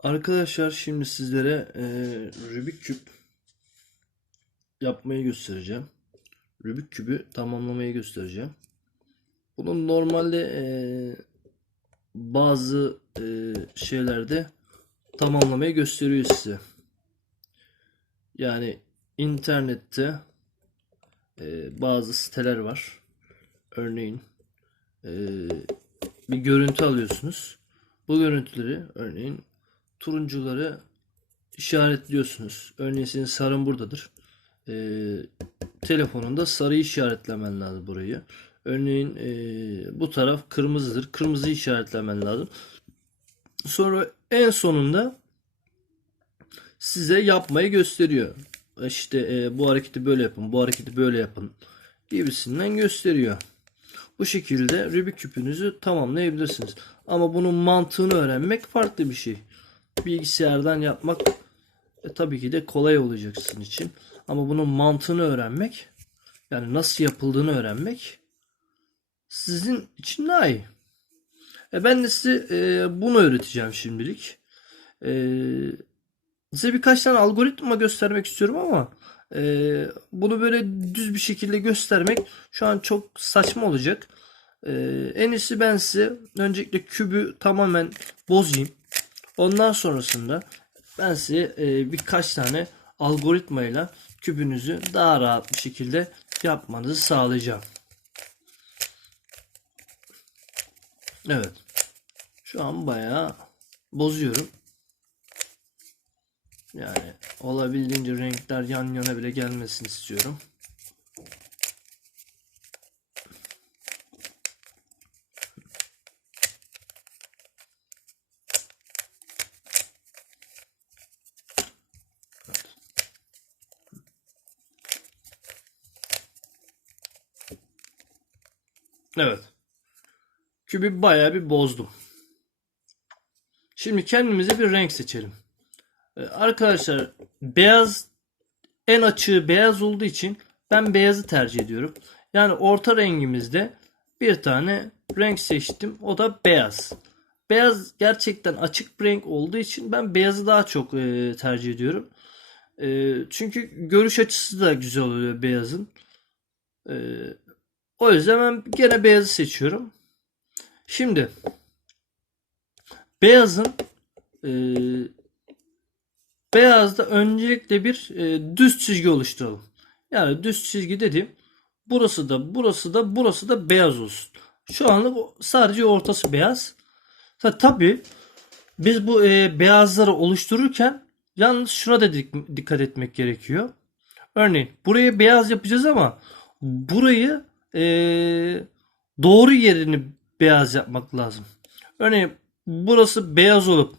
Arkadaşlar şimdi sizlere eee Rubik küp yapmayı göstereceğim. Rubik küpü tamamlamayı göstereceğim. Bunun normalde eee, bazı eee, şeylerde tamamlamayı gösteriyor size. Yani internette eee, bazı siteler var. Örneğin eee, bir görüntü alıyorsunuz. Bu görüntüleri örneğin turuncuları işaretliyorsunuz. Örneğin senin sarın buradadır. Ee, telefonunda sarıyı işaretlemen lazım burayı. Örneğin ee, bu taraf kırmızıdır. Kırmızıyı işaretlemen lazım. Sonra en sonunda size yapmayı gösteriyor. İşte ee, bu hareketi böyle yapın, bu hareketi böyle yapın gibisinden gösteriyor. Bu şekilde Rubik küpünüzü tamamlayabilirsiniz. Ama bunun mantığını öğrenmek farklı bir şey. Bilgisayardan yapmak e, tabii ki de kolay olacak sizin için. Ama bunun mantığını öğrenmek yani nasıl yapıldığını öğrenmek sizin için daha iyi. E, ben de size e, bunu öğreteceğim şimdilik. E, size birkaç tane algoritma göstermek istiyorum ama e, bunu böyle düz bir şekilde göstermek şu an çok saçma olacak. E, en iyisi ben size öncelikle kübü tamamen bozayım. Ondan sonrasında ben size e, birkaç tane algoritmayla kübünüzü daha rahat bir şekilde yapmanızı sağlayacağım. Evet. Şu an bayağı bozuyorum. Yani olabildiğince renkler yan yana bile gelmesini istiyorum. Evet. Kübü bayağı bir bozdum. Şimdi kendimize bir renk seçelim. Ee, Arkadaşlar beyaz en açığı beyaz olduğu için ben beyazı tercih ediyorum. Yani orta rengimizde bir tane renk seçtim. O da beyaz. Beyaz gerçekten açık bir renk olduğu için ben beyazı daha çok e, tercih ediyorum. E, çünkü görüş açısı da güzel oluyor beyazın. E, o yüzden ben gene beyazı seçiyorum. Şimdi beyazın e, beyazda öncelikle bir e, düz çizgi oluşturalım. Yani düz çizgi dediğim burası da burası da burası da beyaz olsun. Şu anlık sadece ortası beyaz. Ta, tabii biz bu e, beyazları oluştururken yalnız şuna da dik- dikkat etmek gerekiyor. Örneğin buraya beyaz yapacağız ama burayı e, doğru yerini beyaz yapmak lazım. Örneğin burası beyaz olup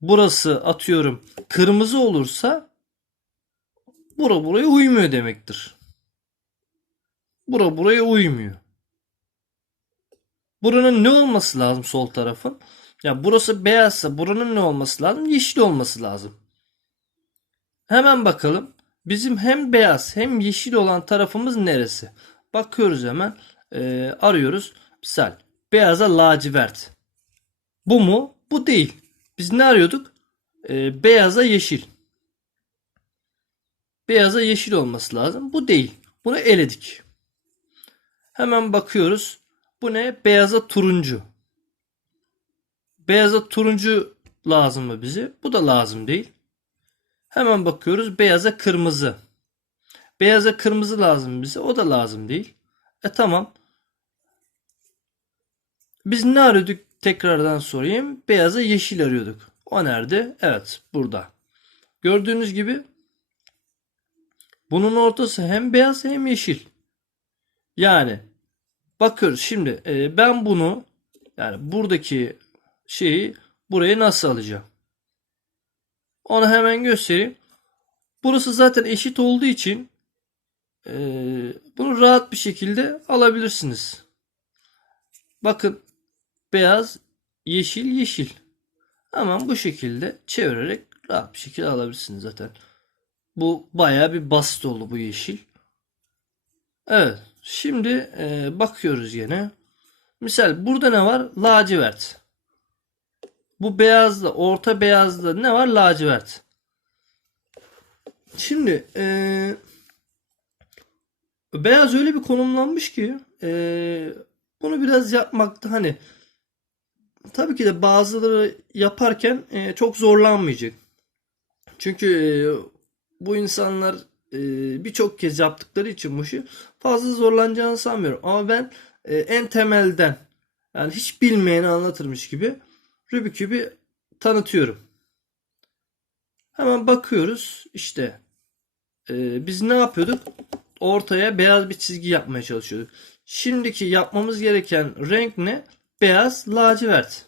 burası atıyorum kırmızı olursa bura buraya uymuyor demektir. Bura buraya uymuyor. Buranın ne olması lazım sol tarafın? Ya burası beyazsa buranın ne olması lazım? Yeşil olması lazım. Hemen bakalım. Bizim hem beyaz hem yeşil olan tarafımız neresi? Bakıyoruz hemen. Ee, arıyoruz. Misal beyaza lacivert. Bu mu? Bu değil. Biz ne arıyorduk? Ee, beyaza yeşil. Beyaza yeşil olması lazım. Bu değil. Bunu eledik. Hemen bakıyoruz. Bu ne? Beyaza turuncu. Beyaza turuncu lazım mı bize? Bu da lazım değil. Hemen bakıyoruz. Beyaza kırmızı. Beyaza kırmızı lazım bize. O da lazım değil. E tamam. Biz ne arıyorduk? Tekrardan sorayım. Beyaza yeşil arıyorduk. O nerede? Evet, burada. Gördüğünüz gibi bunun ortası hem beyaz hem yeşil. Yani bakıyoruz şimdi e, ben bunu yani buradaki şeyi buraya nasıl alacağım? Onu hemen göstereyim. Burası zaten eşit olduğu için e, bunu rahat bir şekilde alabilirsiniz. Bakın beyaz, yeşil, yeşil. Hemen bu şekilde çevirerek rahat bir şekilde alabilirsiniz zaten. Bu bayağı bir basit oldu bu yeşil. Evet. Şimdi e, bakıyoruz yine. Misal burada ne var? Lacivert. Bu beyazda, orta beyazda ne var? Lacivert. Şimdi eee, beyaz öyle bir konumlanmış ki eee, bunu biraz yapmakta hani tabii ki de bazıları yaparken eee, çok zorlanmayacak. Çünkü eee, bu insanlar eee, birçok kez yaptıkları için bu işi fazla zorlanacağını sanmıyorum. Ama ben eee, en temelden yani hiç bilmeyeni anlatırmış gibi Rubik Cube'i tanıtıyorum. Hemen bakıyoruz işte eee, biz ne yapıyorduk? Ortaya beyaz bir çizgi yapmaya çalışıyorduk. Şimdiki yapmamız gereken renk ne? Beyaz lacivert.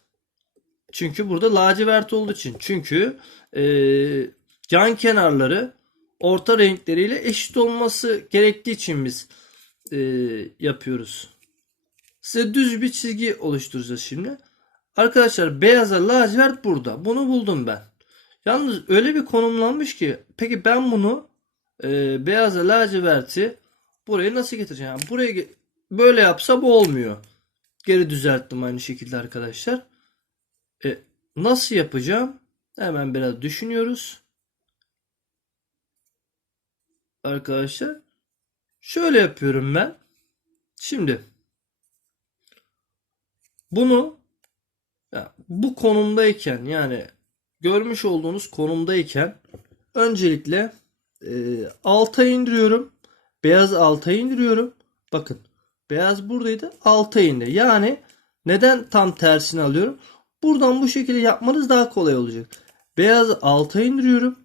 Çünkü burada lacivert olduğu için. Çünkü eee yan kenarları orta renkleriyle eşit olması gerektiği için biz eee, yapıyoruz. Size düz bir çizgi oluşturacağız şimdi. Arkadaşlar beyaza lacivert burada. Bunu buldum ben. Yalnız öyle bir konumlanmış ki peki ben bunu eee beyaza laciverti buraya nasıl getireceğim? Yani buraya böyle yapsa bu olmuyor. Geri düzelttim aynı şekilde arkadaşlar. E, nasıl yapacağım? Hemen biraz düşünüyoruz. Arkadaşlar şöyle yapıyorum ben. Şimdi bunu ya, bu konumdayken yani görmüş olduğunuz konumdayken öncelikle e, alta indiriyorum. Beyaz alta indiriyorum. Bakın beyaz buradaydı alta indi. Yani neden tam tersini alıyorum? Buradan bu şekilde yapmanız daha kolay olacak. Beyaz alta indiriyorum.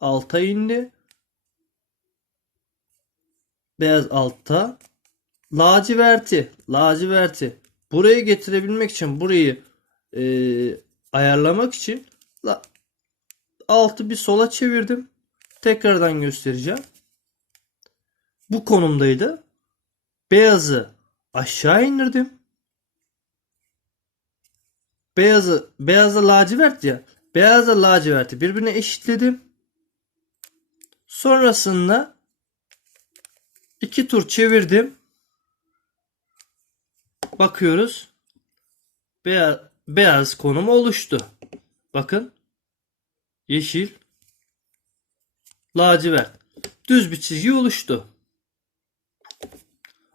Alta indi. Beyaz altta. Laciverti. Laciverti. Buraya getirebilmek için burayı e, ayarlamak için la, altı bir sola çevirdim. Tekrardan göstereceğim. Bu konumdaydı. Beyazı aşağı indirdim. Beyazı beyazla lacivert ya. Beyazla laciverti birbirine eşitledim. Sonrasında iki tur çevirdim. Bakıyoruz. Beyaz, beyaz konum oluştu. Bakın. Yeşil. Lacivert. Düz bir çizgi oluştu.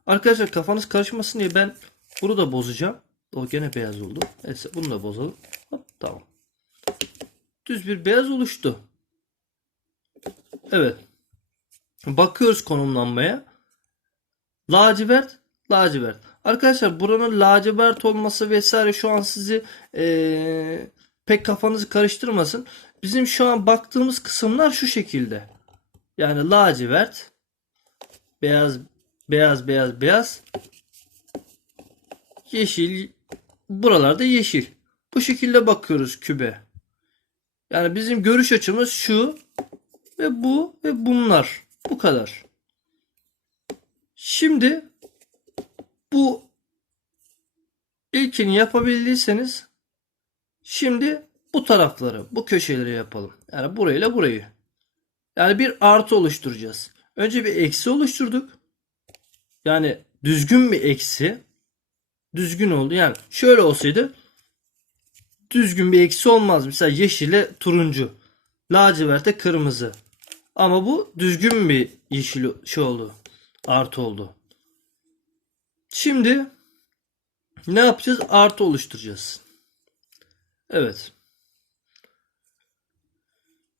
Arkadaşlar kafanız karışmasın diye ben bunu da bozacağım. O gene beyaz oldu. Neyse bunu da bozalım. Hop, tamam. Düz bir beyaz oluştu. Evet. Bakıyoruz konumlanmaya. Lacivert, lacivert. Arkadaşlar buranın lacivert olması vesaire şu an sizi eee, pek kafanızı karıştırmasın. Bizim şu an baktığımız kısımlar şu şekilde. Yani lacivert, beyaz, beyaz, beyaz, beyaz, yeşil, buralarda yeşil. Bu şekilde bakıyoruz kübe. Yani bizim görüş açımız şu ve bu ve bunlar. Bu kadar. Şimdi bu ilkini yapabildiyseniz şimdi bu tarafları, bu köşeleri yapalım. Yani burayla burayı. Yani bir artı oluşturacağız. Önce bir eksi oluşturduk. Yani düzgün bir eksi. Düzgün oldu. Yani şöyle olsaydı düzgün bir eksi olmaz. Mesela yeşile turuncu. Laciverte kırmızı. Ama bu düzgün bir yeşil şey oldu. Artı oldu. Şimdi ne yapacağız? Artı oluşturacağız. Evet.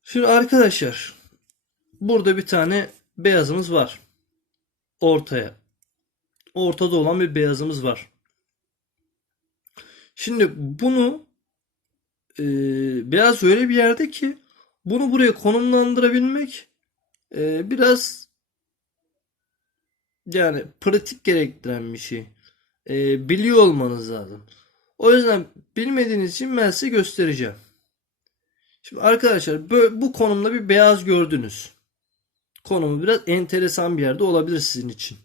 Şimdi arkadaşlar burada bir tane beyazımız var. Ortaya. Ortada olan bir beyazımız var. Şimdi bunu e, beyaz öyle bir yerde ki bunu buraya konumlandırabilmek e, biraz yani pratik gerektiren bir şey. E, biliyor olmanız lazım. O yüzden bilmediğiniz için ben size göstereceğim. Şimdi arkadaşlar bu konumda bir beyaz gördünüz. Konumu biraz enteresan bir yerde olabilir sizin için.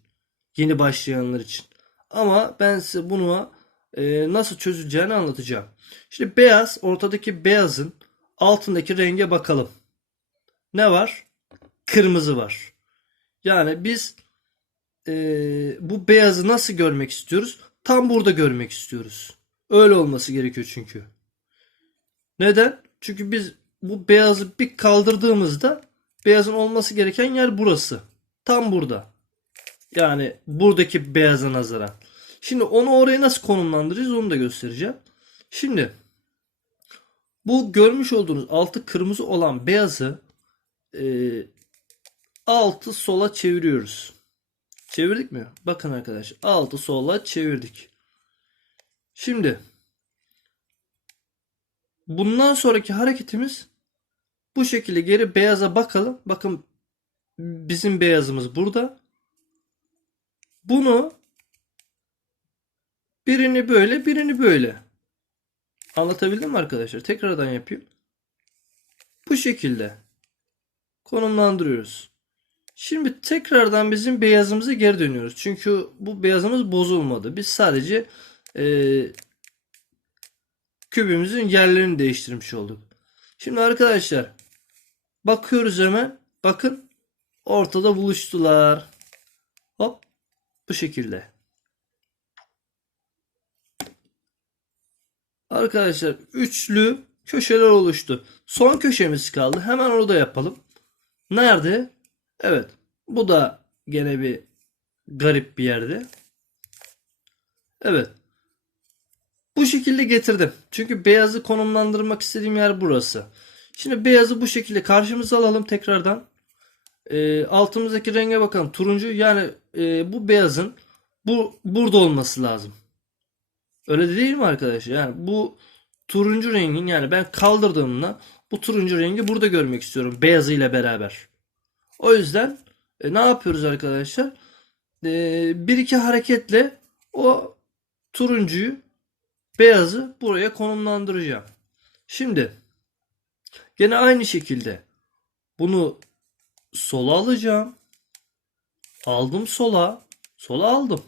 Yeni başlayanlar için. Ama ben size bunu e, nasıl çözüleceğini anlatacağım. Şimdi beyaz, ortadaki beyazın altındaki renge bakalım. Ne var? Kırmızı var. Yani biz e, bu beyazı nasıl görmek istiyoruz? Tam burada görmek istiyoruz. Öyle olması gerekiyor çünkü. Neden? Çünkü biz bu beyazı bir kaldırdığımızda beyazın olması gereken yer burası. Tam burada. Yani buradaki beyaza nazaran. Şimdi onu oraya nasıl konumlandıracağız onu da göstereceğim. Şimdi bu görmüş olduğunuz altı kırmızı olan beyazı e, altı sola çeviriyoruz. Çevirdik mi? Bakın arkadaşlar. Altı sola çevirdik. Şimdi bundan sonraki hareketimiz bu şekilde geri beyaza bakalım. Bakın bizim beyazımız burada. Bunu birini böyle birini böyle. Anlatabildim mi arkadaşlar? Tekrardan yapayım. Bu şekilde konumlandırıyoruz. Şimdi tekrardan bizim beyazımıza geri dönüyoruz. Çünkü bu beyazımız bozulmadı. Biz sadece e, kübümüzün yerlerini değiştirmiş olduk. Şimdi arkadaşlar bakıyoruz hemen. Bakın ortada buluştular. Hop bu şekilde. Arkadaşlar üçlü köşeler oluştu. Son köşemiz kaldı. Hemen onu da yapalım. Nerede? Evet. Bu da gene bir garip bir yerde. Evet. Bu şekilde getirdim. Çünkü beyazı konumlandırmak istediğim yer burası. Şimdi beyazı bu şekilde karşımıza alalım tekrardan. Ee, altımızdaki renge bakalım. Turuncu yani e, bu beyazın bu burada olması lazım. Öyle değil mi arkadaşlar? Yani bu turuncu rengin yani ben kaldırdığımda bu turuncu rengi burada görmek istiyorum beyazıyla beraber. O yüzden e, ne yapıyoruz arkadaşlar? E, bir iki hareketle o turuncuyu beyazı buraya konumlandıracağım. Şimdi gene aynı şekilde bunu sola alacağım. Aldım sola. Sola aldım.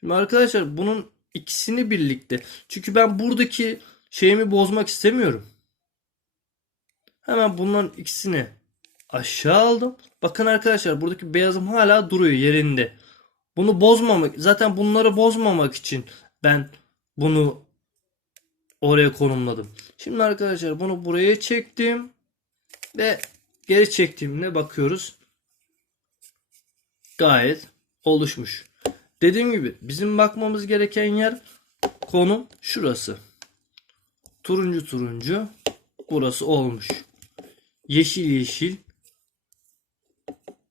Şimdi arkadaşlar bunun ikisini birlikte. Çünkü ben buradaki şeyimi bozmak istemiyorum. Hemen bunların ikisini aşağı aldım. Bakın arkadaşlar buradaki beyazım hala duruyor yerinde. Bunu bozmamak zaten bunları bozmamak için ben bunu oraya konumladım. Şimdi arkadaşlar bunu buraya çektim ve geri çektiğimde bakıyoruz. Gayet oluşmuş. Dediğim gibi bizim bakmamız gereken yer konum şurası. Turuncu turuncu burası olmuş. Yeşil yeşil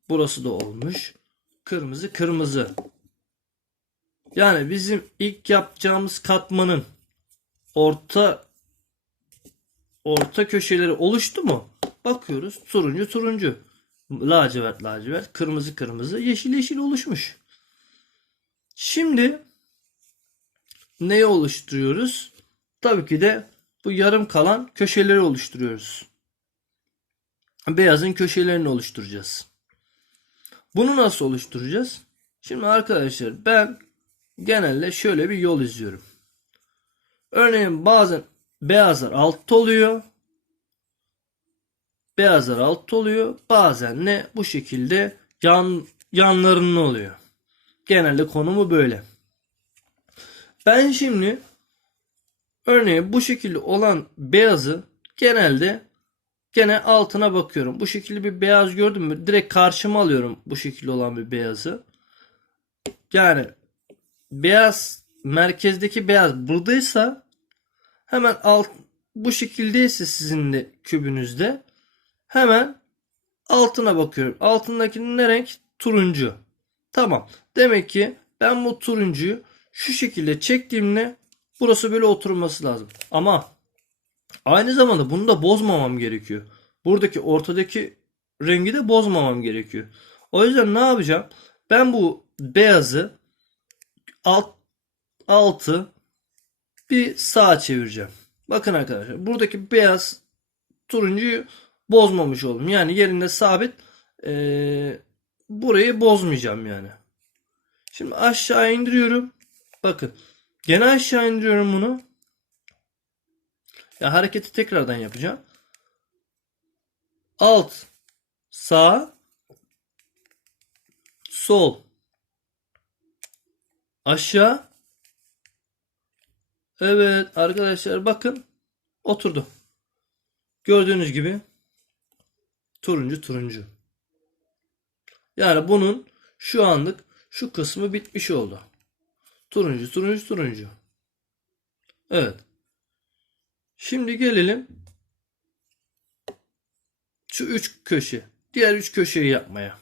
burası da olmuş. Kırmızı kırmızı. Yani bizim ilk yapacağımız katmanın orta orta köşeleri oluştu mu? Bakıyoruz turuncu turuncu. Lacivert lacivert, kırmızı kırmızı, yeşil yeşil oluşmuş. Şimdi neyi oluşturuyoruz? Tabii ki de bu yarım kalan köşeleri oluşturuyoruz. Beyazın köşelerini oluşturacağız. Bunu nasıl oluşturacağız? Şimdi arkadaşlar ben genelde şöyle bir yol izliyorum. Örneğin bazen beyazlar altta oluyor. Beyazlar altta oluyor. Bazen ne bu şekilde yan yanlarında oluyor. Genelde konumu böyle. Ben şimdi örneğin bu şekilde olan beyazı genelde gene altına bakıyorum. Bu şekilde bir beyaz gördüm mü direkt karşıma alıyorum bu şekilde olan bir beyazı. Yani beyaz merkezdeki beyaz buradaysa hemen alt bu şekildeyse sizin de kübünüzde hemen altına bakıyorum. Altındaki ne renk? Turuncu. Tamam. Demek ki ben bu turuncuyu şu şekilde çektiğimde burası böyle oturması lazım. Ama aynı zamanda bunu da bozmamam gerekiyor. Buradaki ortadaki rengi de bozmamam gerekiyor. O yüzden ne yapacağım? Ben bu beyazı alt altı bir sağa çevireceğim. Bakın arkadaşlar buradaki beyaz turuncuyu bozmamış oldum. Yani yerinde sabit ee, burayı bozmayacağım yani. Şimdi aşağı indiriyorum. Bakın. Gene aşağı indiriyorum bunu. Ya hareketi tekrardan yapacağım. Alt, sağ, sol, aşağı. Evet arkadaşlar bakın. Oturdu. Gördüğünüz gibi turuncu turuncu. Yani bunun şu anlık şu kısmı bitmiş oldu. Turuncu turuncu turuncu. Evet. Şimdi gelelim şu üç köşe. Diğer üç köşeyi yapmaya.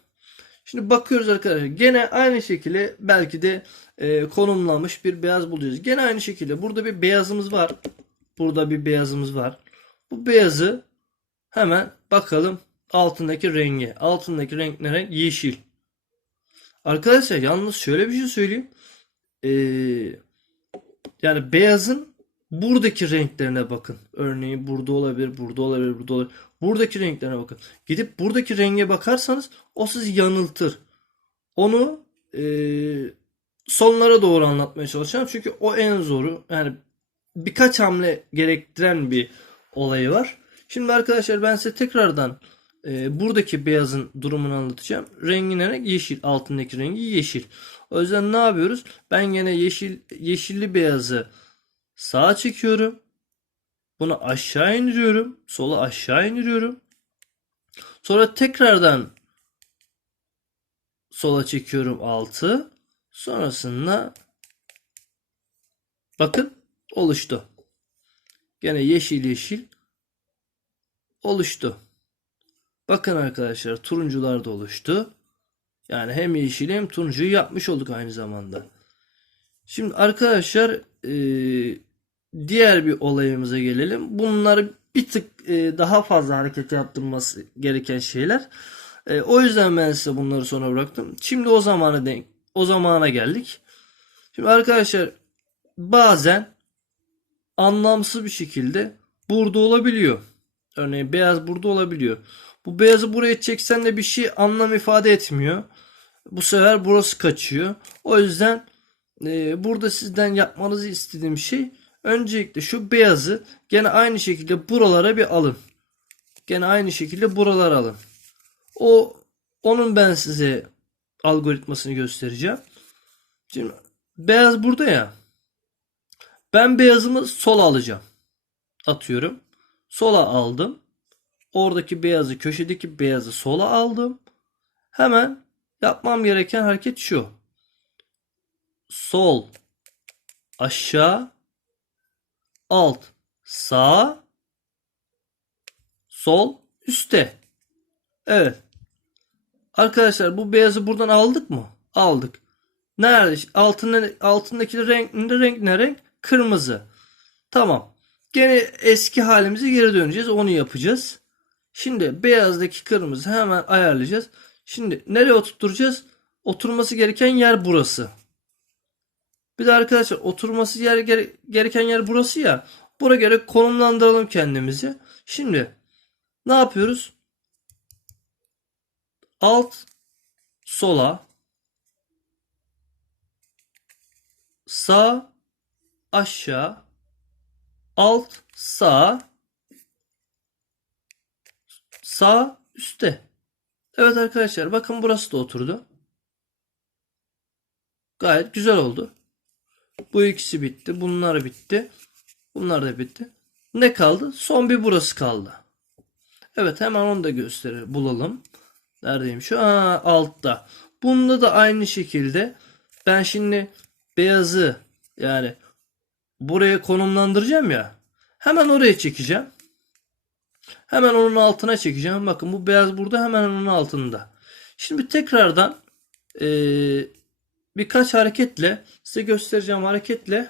Şimdi bakıyoruz arkadaşlar. Gene aynı şekilde belki de e, konumlanmış bir beyaz bulacağız. Gene aynı şekilde burada bir beyazımız var. Burada bir beyazımız var. Bu beyazı hemen bakalım altındaki rengi. Altındaki renk ne renk? Yeşil. Arkadaşlar yalnız şöyle bir şey söyleyeyim. Ee, yani beyazın buradaki renklerine bakın. Örneğin burada olabilir, burada olabilir, burada olabilir. Buradaki renklerine bakın. Gidip buradaki renge bakarsanız o sizi yanıltır. Onu ee, sonlara doğru anlatmaya çalışacağım. Çünkü o en zoru. Yani birkaç hamle gerektiren bir olayı var. Şimdi arkadaşlar ben size tekrardan e, buradaki beyazın durumunu anlatacağım. Rengi ne renk? Yeşil. Altındaki rengi yeşil. O yüzden ne yapıyoruz? Ben gene yeşil yeşilli beyazı sağa çekiyorum. Bunu aşağı indiriyorum. Sola aşağı indiriyorum. Sonra tekrardan sola çekiyorum altı. Sonrasında bakın oluştu. Gene yeşil yeşil oluştu. Bakın arkadaşlar turuncular da oluştu. Yani hem yeşil hem turuncuyu yapmış olduk aynı zamanda. Şimdi arkadaşlar e, diğer bir olayımıza gelelim. Bunlar bir tık e, daha fazla hareket yaptırması gereken şeyler. E, o yüzden ben size bunları sona bıraktım. Şimdi o zamana denk o zamana geldik. Şimdi arkadaşlar bazen anlamsız bir şekilde burada olabiliyor. Örneğin beyaz burada olabiliyor. Bu beyazı buraya çeksen de bir şey anlam ifade etmiyor. Bu sefer burası kaçıyor. O yüzden e, burada sizden yapmanızı istediğim şey öncelikle şu beyazı gene aynı şekilde buralara bir alın. Gene aynı şekilde buralara alın. O onun ben size algoritmasını göstereceğim. Şimdi beyaz burada ya. Ben beyazımı sola alacağım. Atıyorum. Sola aldım. Oradaki beyazı, köşedeki beyazı sola aldım. Hemen yapmam gereken hareket şu. Sol, aşağı, alt, sağ, sol, üste. Evet. Arkadaşlar bu beyazı buradan aldık mı? Aldık. Nerede? Altında, altındaki renk, renk ne renk? Kırmızı. Tamam. Gene eski halimize geri döneceğiz. Onu yapacağız. Şimdi beyazdaki kırmızı hemen ayarlayacağız. Şimdi nereye oturtacağız? Oturması gereken yer burası. Bir de arkadaşlar oturması yer gere- gereken yer burası ya. Bura göre konumlandıralım kendimizi. Şimdi ne yapıyoruz? Alt sola sağ aşağı alt sağ sağ üstte. Evet arkadaşlar bakın burası da oturdu. Gayet güzel oldu. Bu ikisi bitti. Bunlar bitti. Bunlar da bitti. Ne kaldı? Son bir burası kaldı. Evet hemen onu da gösterir. Bulalım. Neredeyim şu? Aa, altta. Bunda da aynı şekilde ben şimdi beyazı yani buraya konumlandıracağım ya. Hemen oraya çekeceğim. Hemen onun altına çekeceğim. Bakın bu beyaz burada hemen onun altında. Şimdi tekrardan eee, birkaç hareketle size göstereceğim hareketle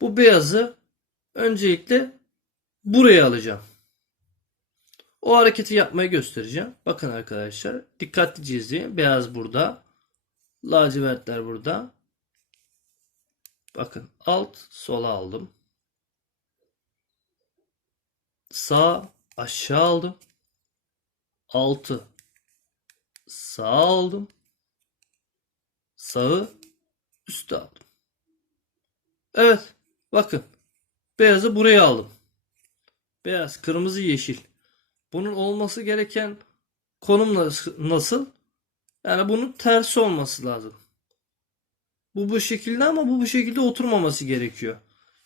bu beyazı öncelikle buraya alacağım. O hareketi yapmayı göstereceğim. Bakın arkadaşlar dikkatlice izleyin. Beyaz burada. Lacivertler burada. Bakın alt sola aldım. Sağ aşağı aldım. Altı sağ aldım. Sağı üste aldım. Evet. Bakın. Beyazı buraya aldım. Beyaz, kırmızı, yeşil. Bunun olması gereken konum nas- nasıl? Yani bunun tersi olması lazım. Bu bu şekilde ama bu bu şekilde oturmaması gerekiyor.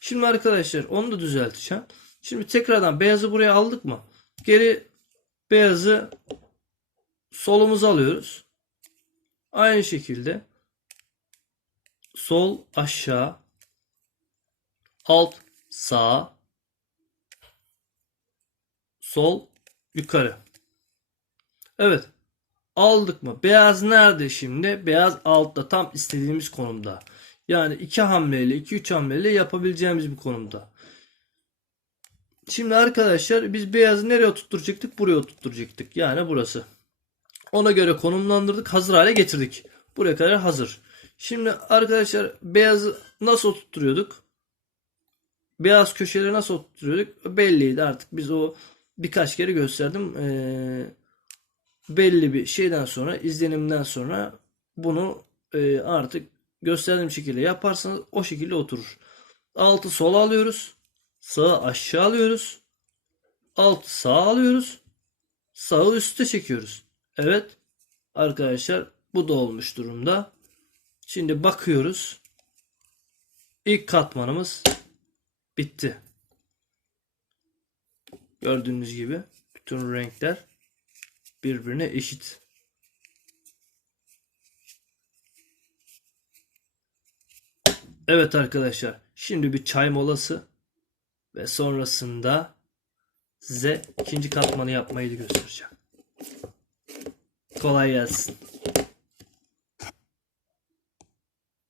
Şimdi arkadaşlar onu da düzelteceğim. Şimdi tekrardan beyazı buraya aldık mı? Geri beyazı solumuza alıyoruz. Aynı şekilde sol aşağı alt sağ sol yukarı. Evet. Aldık mı? Beyaz nerede şimdi? Beyaz altta tam istediğimiz konumda. Yani iki hamleyle, iki üç hamleyle yapabileceğimiz bir konumda. Şimdi arkadaşlar biz beyazı nereye tutturacaktık? Buraya tutturacaktık. Yani burası. Ona göre konumlandırdık. Hazır hale getirdik. Buraya kadar hazır. Şimdi arkadaşlar beyazı nasıl tutturuyorduk? Beyaz köşeleri nasıl tutturuyorduk? Belliydi artık. Biz o birkaç kere gösterdim. Ee, belli bir şeyden sonra, izlenimden sonra bunu e, artık gösterdiğim şekilde yaparsanız o şekilde oturur. Altı sola alıyoruz. Sağı aşağı alıyoruz. Altı sağa alıyoruz. Sağı üste çekiyoruz. Evet. Arkadaşlar bu da olmuş durumda. Şimdi bakıyoruz. İlk katmanımız bitti. Gördüğünüz gibi bütün renkler birbirine eşit. Evet arkadaşlar. Şimdi bir çay molası ve sonrasında size ikinci katmanı yapmayı göstereceğim. Kolay gelsin.